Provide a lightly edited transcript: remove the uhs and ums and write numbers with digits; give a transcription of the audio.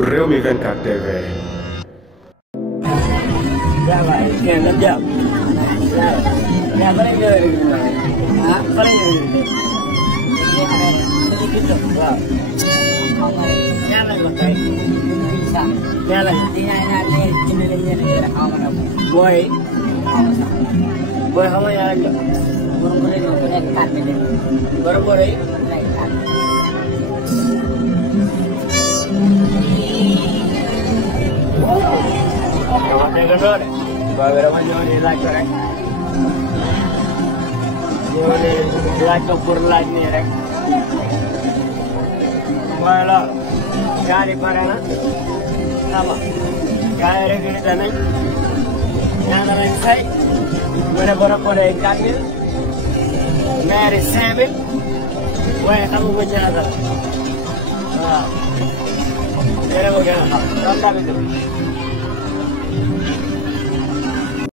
Rewmi 24 TV. Boy, how many are you? Boroborei. What are you doing? Bagaimana ni like rek? Ni like to pur like ni rek. Wala, cari parana. Nama, cari gini tanah. Yang lain saya, bora ikannya. Mary Samuel, wah kamu berjalan. Jadi bagaimana? Contoh itu.